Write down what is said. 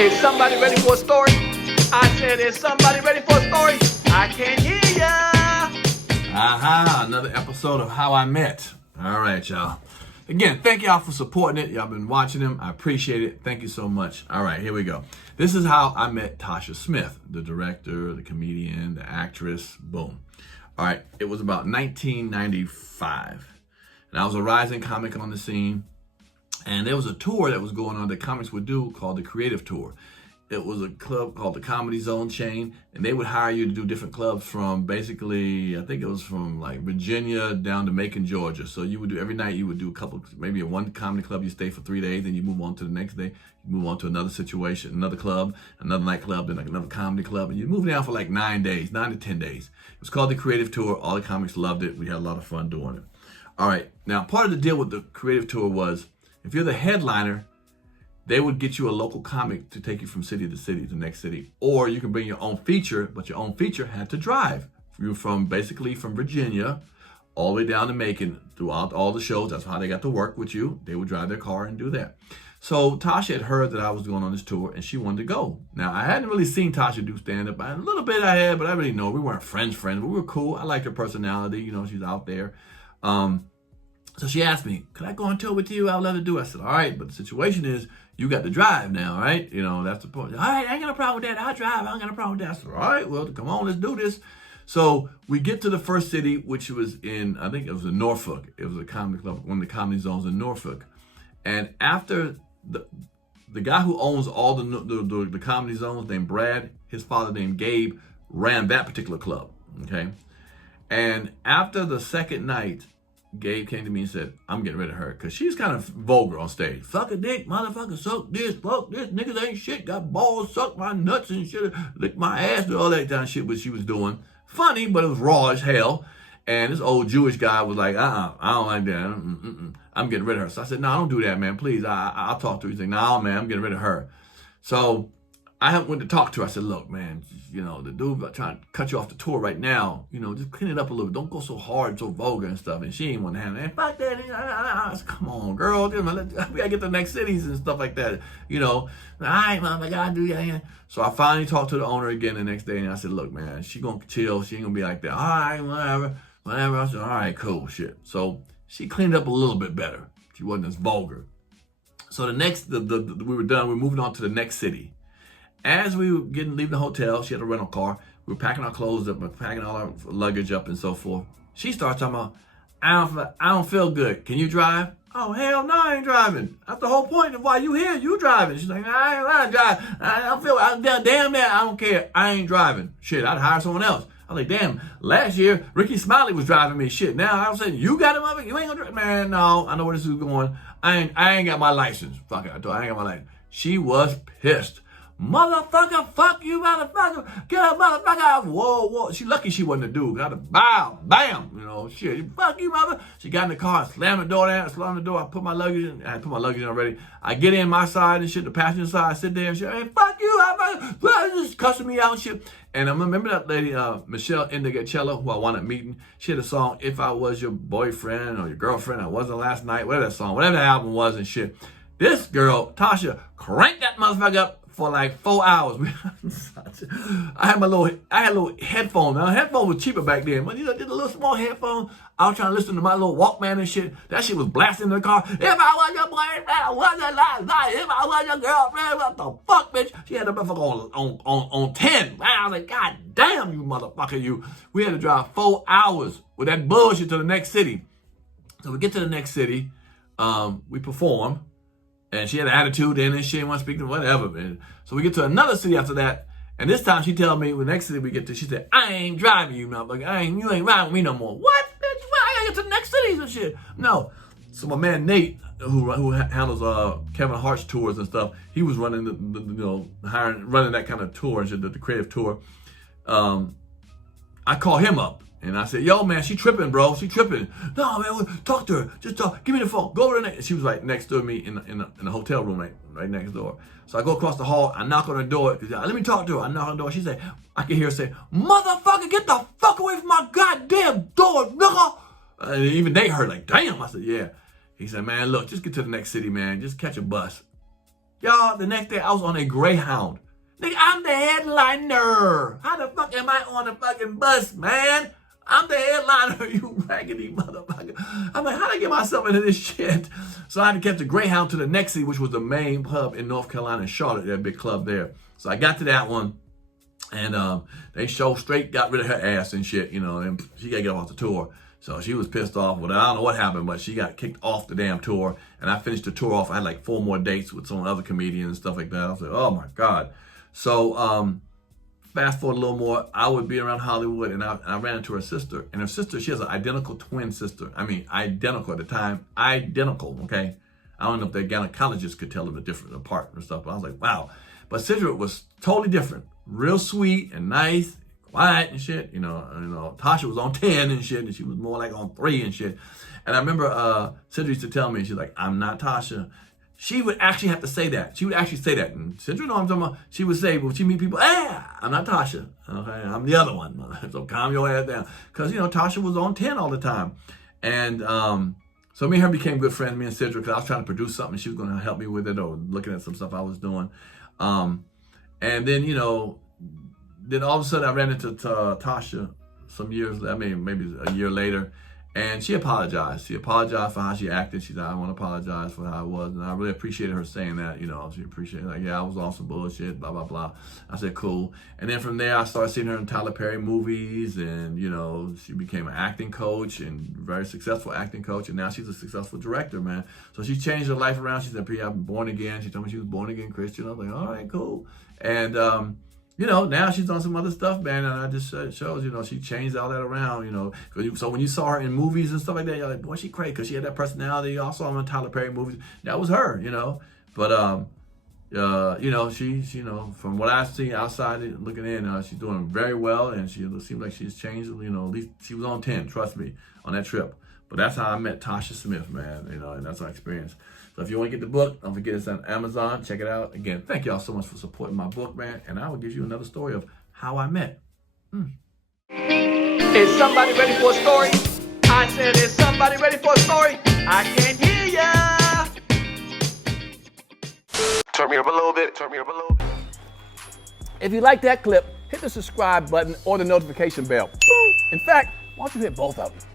Is somebody ready for a story? I said, is somebody ready for a story? I can't hear ya. Aha, another episode of How I Met. All right, y'all. Again, thank y'all for supporting it. Y'all been watching them. I appreciate it. Thank you so much. All right, here we go. This is how I met Tasha Smith, the director, the comedian, the actress. Boom. All right, it was about 1995. And I was a rising comic on the scene. And there was a tour that was going on that comics would do called the Creative Tour. It was a club called the Comedy Zone chain, and they would hire you to do different clubs from basically, I think it was from like Virginia down to Macon, Georgia. So you would do, every night you would do a couple, maybe one comedy club, you stay for 3 days, then you move on to the next day, you move on to another situation, another club, another nightclub, then like another comedy club, and you move down for like 9 days, 9 to 10 days. It was called the Creative Tour. All the comics loved it. We had a lot of fun doing it. All right, now part of the deal with the Creative Tour was, if you're the headliner, they would get you a local comic to take you from city to city to the next city. Or you can bring your own feature, but your own feature had to drive. You from basically from Virginia all the way down to Macon throughout all the shows. That's how they got to work with you. They would drive their car and do that. So Tasha had heard that I was going on this tour and she wanted to go. Now, I hadn't really seen Tasha do stand-up. A little bit I had, but I really know we weren't friends, but we were cool. I liked her personality. You know, she's out there. So she asked me, could I go on tour with you? I would love to do it. I said, all right, but the situation is you got to drive now, right? You know, that's the point. All right, I ain't got a problem with that. I'll drive. I ain't got a problem with that. I said, all right, well, come on, let's do this. So we get to the first city, which was in, I think it was in Norfolk. It was a comedy club, one of the comedy zones in Norfolk. And after the guy who owns all the comedy zones named Brad, his father named Gabe, ran that particular club, okay? And after the second night, Gabe came to me and said, I'm getting rid of her because she's kind of vulgar on stage. Fuck a dick, motherfucker, suck this, fuck this, niggas ain't shit, got balls, suck my nuts and shit, lick my ass, and all that kind of shit what she was doing. Funny, but it was raw as hell. And this old Jewish guy was like, I don't like that. I'm getting rid of her. So I said, no, don't do that, man, please. I'll talk to her. He's like, no, man, I'm getting rid of her. So I went to talk to her. I said, look, man, you know, the dude trying to cut you off the tour right now. You know, just clean it up a little bit. Don't go so hard, so vulgar and stuff. And she ain't want to have it. Fuck that. I said, come on, girl. We gotta get to the next cities and stuff like that. You know, all right, mom, I gotta do that. So I finally talked to the owner again the next day, and I said, look, man, she gonna chill. She ain't gonna be like that. All right, whatever. I said, all right, cool, shit. So she cleaned up a little bit better. She wasn't as vulgar. So the next, we were done. We were moving on to the next city. As we were leaving the hotel, she had a rental car. We were packing our clothes up, packing all our luggage up and so forth. She started talking about, I don't feel good. Can you drive? Oh, hell no, I ain't driving. That's the whole point of why you here. You driving. She's like, I ain't driving. I don't feel, damn that, I don't care. I ain't driving. Shit, I'd hire someone else. I was like, damn, last year, Ricky Smiley was driving me. Shit, now all of a sudden, you got him up? You ain't gonna drive? Man, no, I know where this is going. I ain't got my license. Fuck it, I told her I ain't got my license. She was pissed. Motherfucker, fuck you, motherfucker. Get up, motherfucker. Whoa. She lucky she wasn't a dude. Got a bow, bam, you know, shit. Fuck you, mother. She got in the car, slammed the door down, slammed the door. I put my luggage in. I had put my luggage in already. I get in my side and shit, the passenger side. I sit there and shit. Hey, fuck you. I'm just cussing me out and shit. And I remember that lady, Michelle Indigacello, who I wound up meeting. She had a song, If I Was Your Boyfriend or Your Girlfriend, I Wasn't Last Night, whatever that song, whatever the album was and shit. This girl, Tasha, cranked that motherfucker up for like 4 hours. I had a little headphone. Now, headphone was cheaper back then. But you know, just a little small headphone. I was trying to listen to my little Walkman and shit. That shit was blasting in the car. If I was your boyfriend, I wasn't last night. If I was your girlfriend, what the fuck, bitch? She had the motherfucker on 10. I was like, God damn, you motherfucker, you. We had to drive 4 hours with that bullshit to the next city. So we get to the next city. We perform. And she had an attitude then, and she didn't want to speak to whatever, man. So we get to another city after that, and this time she tell me, the next city we get to, she said, I ain't driving you, motherfucker. You ain't riding with me no more. What, bitch? Why I gotta get to the next cities and shit? No. So my man Nate, who handles Kevin Hart's tours and stuff, he was running running that kind of tour and shit, the creative tour. I call him up. And I said, yo, man, she tripping, bro. She tripping. No, man, talk to her. Just talk. Give me the phone. Go over to the next. She was right next to me in the hotel room, right next door. So I go across the hall. I knock on her door. Let me talk to her. I knock on the door. She said, I can hear her say, motherfucker, get the fuck away from my goddamn door, nigga. And even they heard, like, damn. I said, yeah. He said, man, look, just get to the next city, man. Just catch a bus. Y'all, the next day I was on a Greyhound. Nigga, I'm the headliner. How the fuck am I on the fucking bus, man? I'm the headliner, you raggedy motherfucker. I'm like, how'd I get myself into this shit? So I had to catch the Greyhound to the next city, which was the main pub in North Carolina, in Charlotte, that big club there. So I got to that one, and they straight got rid of her ass and shit, you know, and she got to get off the tour. So she was pissed off. Well, I don't know what happened, but she got kicked off the damn tour, and I finished the tour off. I had like 4 more dates with some other comedians and stuff like that. I was like, oh my God. So, fast forward a little more, I would be around Hollywood, and I ran into her sister. And her sister, she has an identical twin sister. I mean, identical at the time. Identical, okay? I don't know if the gynecologists could tell them the difference apart and stuff, but I was like, wow. But Sidra was totally different. Real sweet and nice, quiet and shit. You know, Tasha was on 10 and shit, and she was more like on 3 and shit. And I remember Sidra used to tell me, she's like, I'm not Tasha. She would actually have to say that. She would actually say that. And Sidra, know what I'm talking about? She would say, when she meet people, I'm not Tasha. Okay, I'm the other one. So calm your ass down. Because, you know, Tasha was on 10 all the time. And so me and her became good friends, me and Sidra, because I was trying to produce something. She was going to help me with it, or looking at some stuff I was doing. And then, you know, then all of a sudden I ran into Tasha some years, I mean, maybe a year later. And she apologized. She apologized for how she acted. She said, I want to apologize for how I was. And I really appreciated her saying that. You know, she appreciated, like, yeah, I was on some bullshit, blah, blah, blah. I said, cool. And then from there, I started seeing her in Tyler Perry movies. And, you know, she became an acting coach, and very successful acting coach. And now she's a successful director, man. So she changed her life around. She said, Pierre, I'm born again. She told me she was born again Christian. I was like, all right, cool. And, you know, now she's on some other stuff, man, and I just shows, you know, she changed all that around, you know. So when you saw her in movies and stuff like that, you're like, boy, she crazy, because she had that personality. You also saw her in Tyler Perry movies. That was her, you know. But, you know, she's, you know, from what I see outside looking in, she's doing very well, and she seems like she's changed, you know, at least she was on 10, trust me, on that trip. But that's how I met Tasha Smith, man, you know, and that's our experience. So if you want to get the book, don't forget it's on Amazon. Check it out. Again, thank y'all so much for supporting my book, man. And I will give you another story of how I met. Is somebody ready for a story? I said, is somebody ready for a story? I can't hear ya. Turn me up a little bit. Turn me up a little bit. If you like that clip, hit the subscribe button or the notification bell. In fact, why don't you hit both of them?